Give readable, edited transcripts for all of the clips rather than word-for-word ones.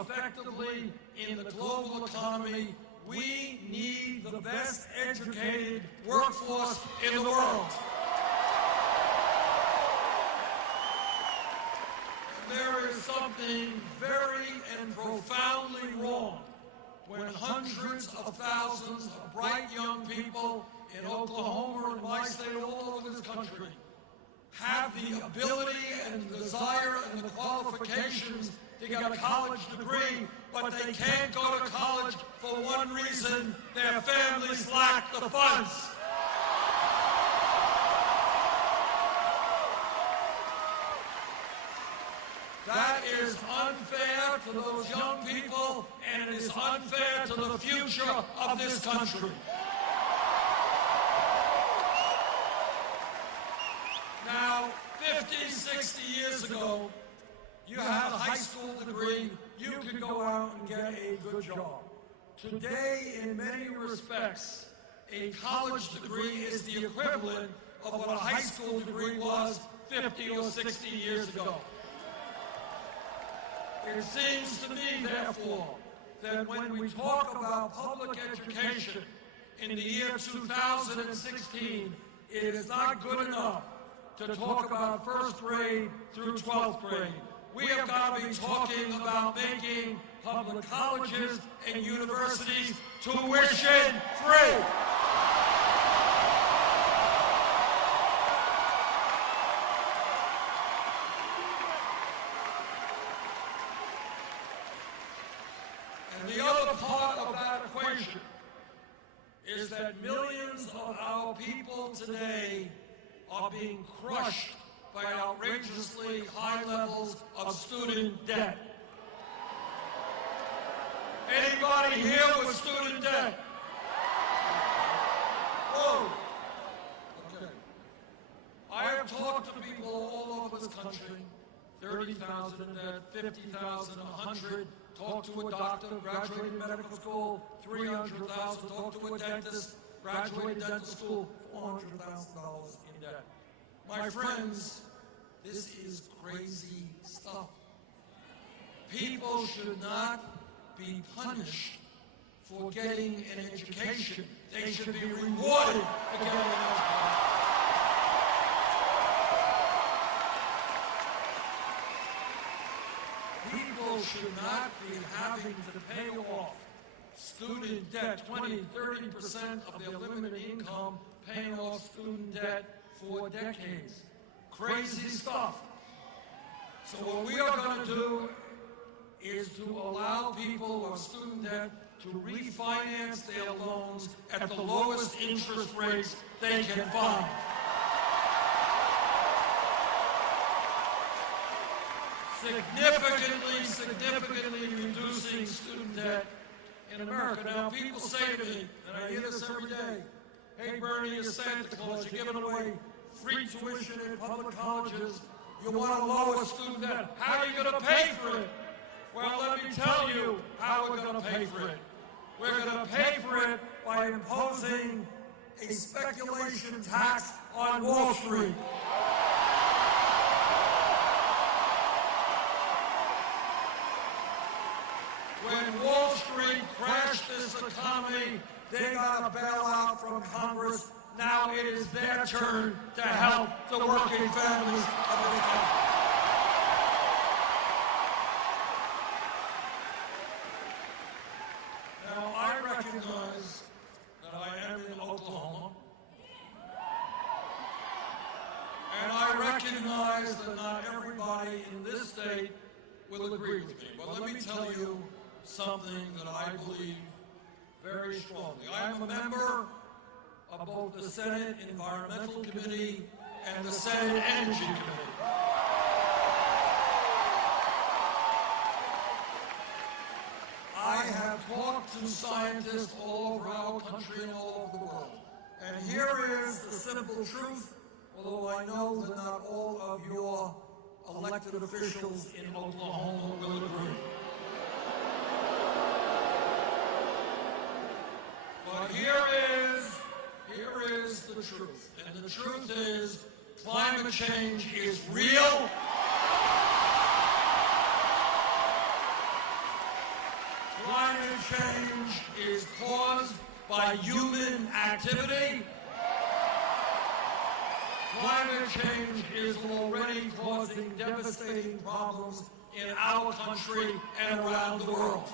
effectively in the global economy, we need the best educated workforce in the world. There is something very and profoundly wrong when hundreds of thousands of bright young people in Oklahoma and my state and all over this country have the ability and the desire and the qualifications to get a college degree, but they can't go to college for one reason: their families lack the funds. That is unfair to those young people, and it is unfair to the future of this country. Now, 50, 60 years ago, you had a high school degree, you could go out and get a good job. Today, in many respects, a college degree is the equivalent of what a high school degree was 50 or 60 years ago. It seems to me, therefore, that when we talk about public education in the year 2016, it is not good enough to talk about first grade through 12th grade. We have got to be talking about making public colleges and universities tuition free. And the other part of that equation is that millions of our people today are being crushed by outrageously high levels of student debt. Anybody here with student debt? Oh, okay. I have talked to people all over this country, 30,000 in debt, 50,000, 100, talked to a doctor, graduated medical school, 300,000, talked to a dentist, graduated dental school, $400,000 in debt. My friends, this is crazy stuff. People should not be punished for getting an education. They should be rewarded for getting an education. People should not be having to pay off student debt, 20, 30% of their limited income, paying off student debt for decades. Crazy stuff. So what we are going to do is to allow people who have student debt to refinance their loans at the lowest interest rates they can find. Significantly reducing student debt in America. Now, people say to me, and I hear this every day, hey, Bernie, you're Santa Claus, you're giving away free tuition in public colleges, you want to lower student debt. How are you going to pay for it? Well, let me tell you how we're going to pay for it. We're going to pay for it by imposing a speculation tax on Wall Street. When Wall Street crashed this economy, they got a bailout from Congress. Now it is their turn to help the working families of this country. Now, I recognize that I am in Oklahoma, and I recognize that not everybody in this state will agree with me. But let me tell you something that I believe very strongly. I am a member of both the Senate Environmental Committee and the Senate Energy Committee. I have talked to scientists all over our country and all over the world. And here is the simple truth, although I know that not all of your elected officials in Oklahoma will agree. But here is the truth. And the truth is, climate change is real. Climate change is caused by human activity. Climate change is already causing devastating problems in our country and around the world.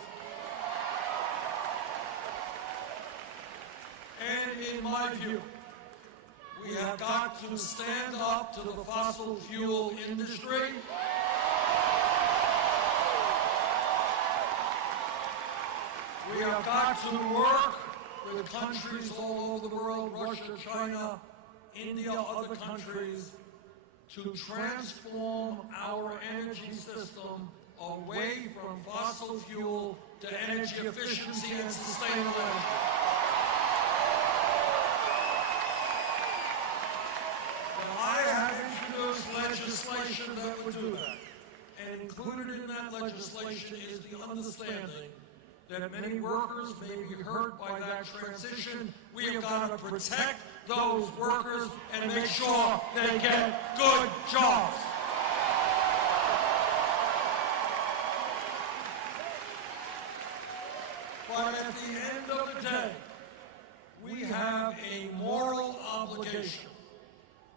And in my view, we have got to stand up to the fossil fuel industry. We have got to work with countries all over the world, Russia, China, India, other countries, to transform our energy system away from fossil fuel to energy efficiency and sustainable energy. Now, I have introduced legislation that would do that, and included in that legislation is the understanding that many workers may be hurt by that transition. We have got to protect those workers and make sure they get good jobs. But at the end of the day, we have a moral obligation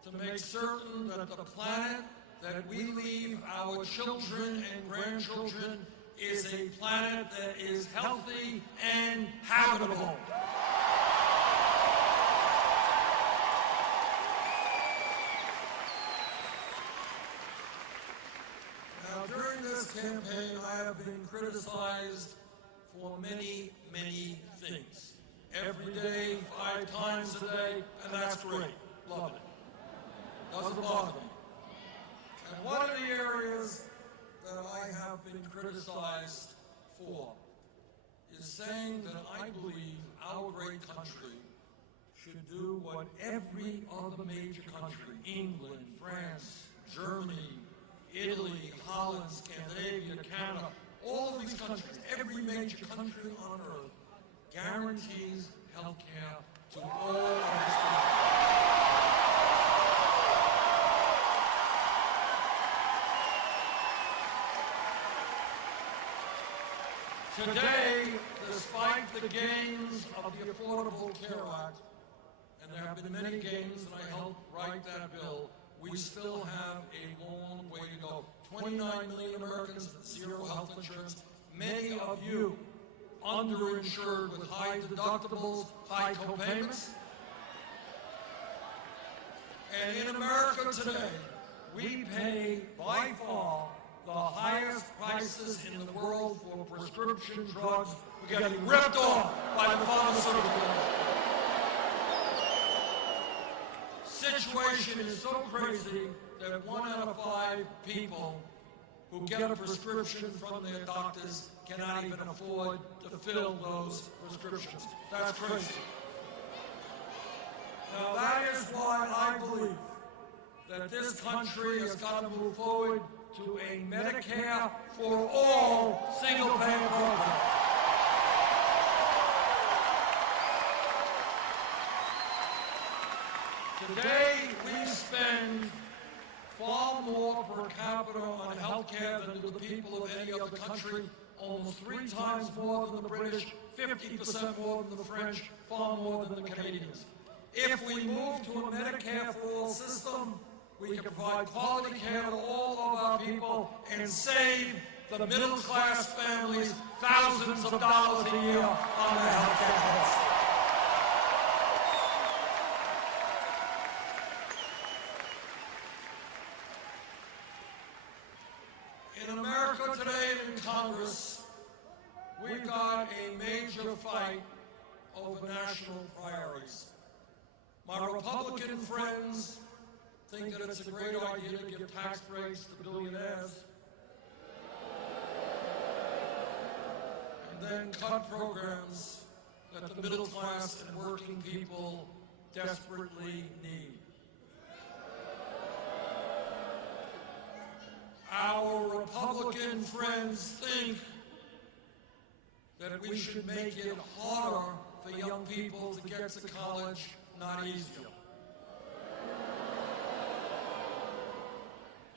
to make certain that the planet that we leave our children and grandchildren is a planet that is healthy and habitable. Now, during this campaign, I have been criticized for many, many things. Every day, 5 times a day, and that's great. Love it. Doesn't bother me. And one of the areas that I have been criticized for is saying that I believe our great country should do what every other major country, England, France, Germany, Italy, Holland, Scandinavia, Canada, all of these countries, every major country on earth guarantees health care to all of its people. Today, despite the gains of the Affordable Care Act, and there have been many gains, and I helped write that bill, we still have a long way to go. 29 million Americans with zero health insurance, many of you underinsured with high deductibles, high copayments. And in America today, we pay by far the highest prices in the world for prescription drugs. We're getting ripped off by the pharmaceutical industry. Situation is so crazy that 1 out of 5 people who get a prescription from their doctors cannot even afford to fill those prescriptions. That's crazy. Now, that is why I believe that this country has got to move forward to a Medicare for all single-payer program. Today, we spend far more per capita on health care than do the people of any other country, almost 3 times more than the British, 50% more than the French, far more than the Canadians. If we move to a Medicare for all system, we can provide quality care to all of our people and save the middle-class families thousands of dollars a year on their health care costs. In America today and in Congress, we've got a major fight over national priorities. My Republican friends think that it's a great idea to give tax breaks to billionaires and then cut programs that the middle class and working people desperately need. Our Republican friends think that we should make it harder for young people to get to college, not easier.